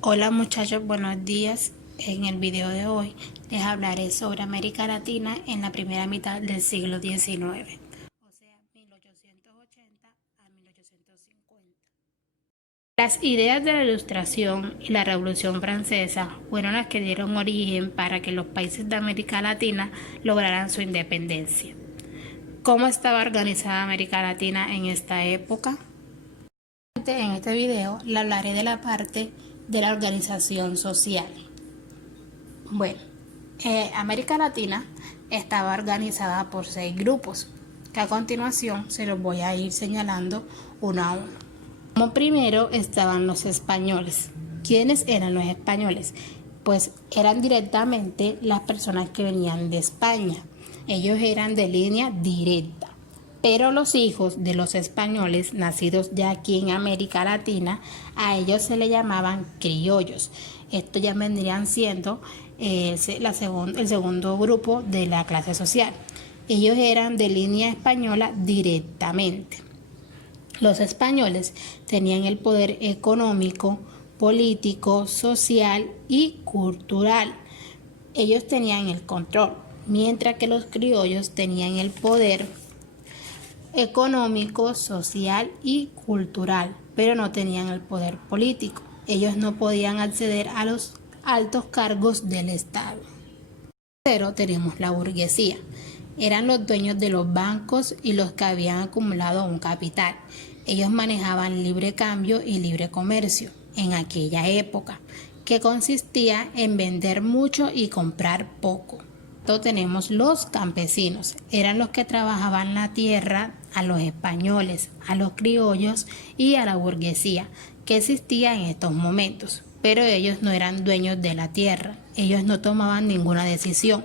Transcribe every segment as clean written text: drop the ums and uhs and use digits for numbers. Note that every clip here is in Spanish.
Hola muchachos, buenos días. En el video de hoy les hablaré sobre América Latina en la primera mitad del siglo XIX, o sea, 1880 a 1850. Las ideas de la Ilustración y la Revolución Francesa fueron las que dieron origen para que los países de América Latina lograran su independencia. ¿Cómo estaba organizada América Latina en esta época? En este video le hablaré de la parte de la organización social. Bueno, América Latina estaba organizada por 6 grupos, que a continuación se los voy a ir señalando uno a uno. Como primero estaban los españoles. ¿Quiénes eran los españoles? Pues eran directamente las personas que venían de España. Ellos eran de línea directa. Pero los hijos de los españoles nacidos ya aquí en América Latina, a ellos se le llamaban criollos. Estos ya vendrían siendo el segundo grupo de la clase social. Ellos eran de línea española directamente. Los españoles tenían el poder económico, político, social y cultural. Ellos tenían el control, mientras que los criollos tenían el poder económico, social y cultural, pero no tenían el poder político. Ellos no podían acceder a los altos cargos del Estado. Pero tenemos la burguesía. Eran los dueños de los bancos y los que habían acumulado un capital. Ellos manejaban libre cambio y libre comercio en aquella época, que consistía en vender mucho y comprar poco. Entonces tenemos los campesinos, eran los que trabajaban la tierra a los españoles, a los criollos y a la burguesía que existía en estos momentos, pero ellos no eran dueños de la tierra, ellos no tomaban ninguna decisión.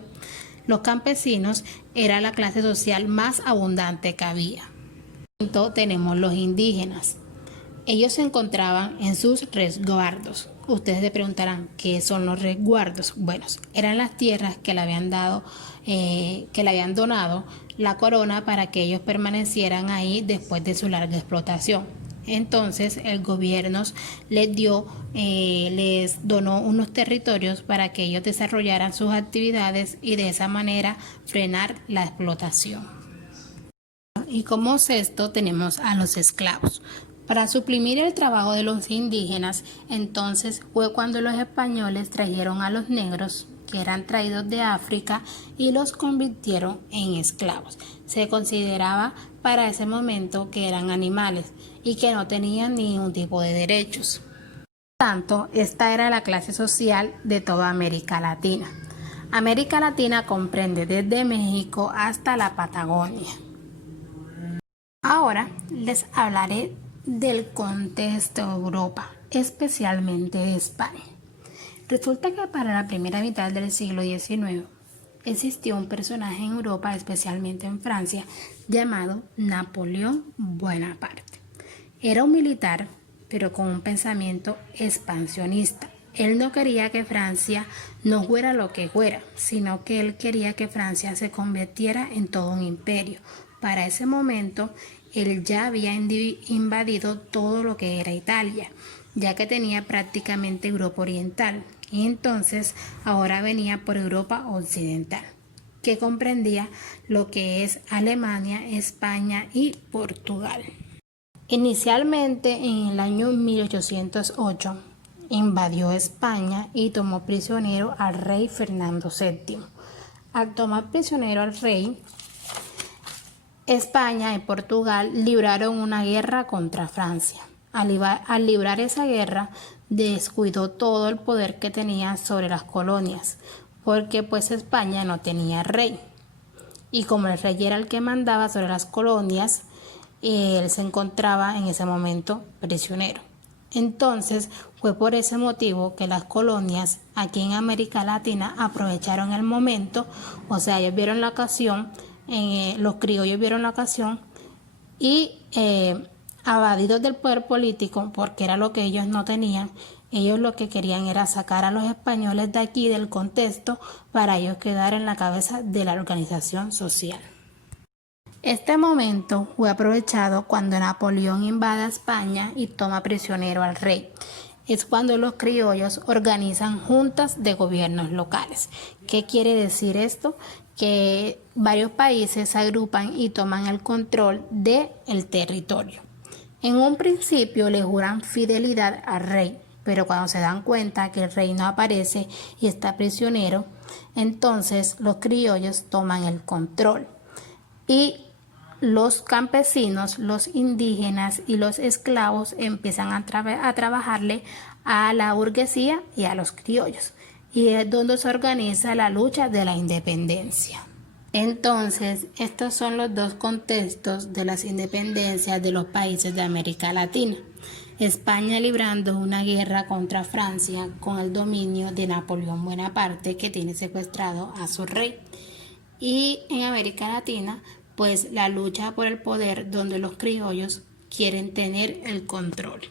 Los campesinos era la clase social más abundante que había. Entonces tenemos los indígenas. Ellos se encontraban en sus resguardos. Ustedes se preguntarán qué son los resguardos. Bueno, eran las tierras que le habían donado la corona para que ellos permanecieran ahí después de su larga explotación. Entonces el gobierno les donó unos territorios para que ellos desarrollaran sus actividades y de esa manera frenar la explotación. Y como sexto tenemos a los esclavos. Para suprimir el trabajo de los indígenas, entonces fue cuando los españoles trajeron a los negros, que eran traídos de África, y los convirtieron en esclavos. Se consideraba para ese momento que eran animales y que no tenían ningún tipo de derechos. Por tanto, esta era la clase social de toda América Latina. América Latina comprende desde México hasta la Patagonia. Ahora les hablaré del contexto de Europa, especialmente de España. Resulta que para la primera mitad del siglo XIX existió un personaje en Europa, especialmente en Francia, llamado Napoleón Bonaparte. Era un militar, pero con un pensamiento expansionista. Él no quería que Francia no fuera lo que fuera, sino que él quería que Francia se convirtiera en todo un imperio. Para ese momento, él ya había invadido todo lo que era Italia, ya que tenía prácticamente Europa Oriental, y entonces ahora venía por Europa Occidental, que comprendía lo que es Alemania, España y Portugal. Inicialmente, en el año 1808, invadió España y tomó prisionero al rey Fernando VII. Al tomar prisionero al rey, España y Portugal libraron una guerra contra Francia. Al librar esa guerra, descuidó todo el poder que tenía sobre las colonias, porque pues España no tenía rey. Y como el rey era el que mandaba sobre las colonias, él se encontraba en ese momento prisionero. Entonces fue por ese motivo que las colonias aquí en América Latina aprovecharon el momento, o sea, ellos vieron la ocasión, los criollos vieron la ocasión y evadidos del poder político, porque era lo que ellos no tenían, ellos lo que querían era sacar a los españoles de aquí del contexto para ellos quedar en la cabeza de la organización social. Este momento fue aprovechado cuando Napoleón invade España y toma prisionero al rey. es cuando los criollos organizan juntas de gobiernos locales. ¿Qué quiere decir esto? Que varios países se agrupan y toman el control del territorio. En un principio le juran fidelidad al rey, pero cuando se dan cuenta que el rey no aparece y está prisionero, entonces los criollos toman el control. Y los campesinos, los indígenas y los esclavos empiezan a trabajarle a la burguesía y a los criollos. Y es donde se organiza la lucha de la independencia. Entonces, estos son los dos contextos de las independencias de los países de América Latina. España librando una guerra contra Francia con el dominio de Napoleón Bonaparte, que tiene secuestrado a su rey. Y en América Latina, pues la lucha por el poder donde los criollos quieren tener el control.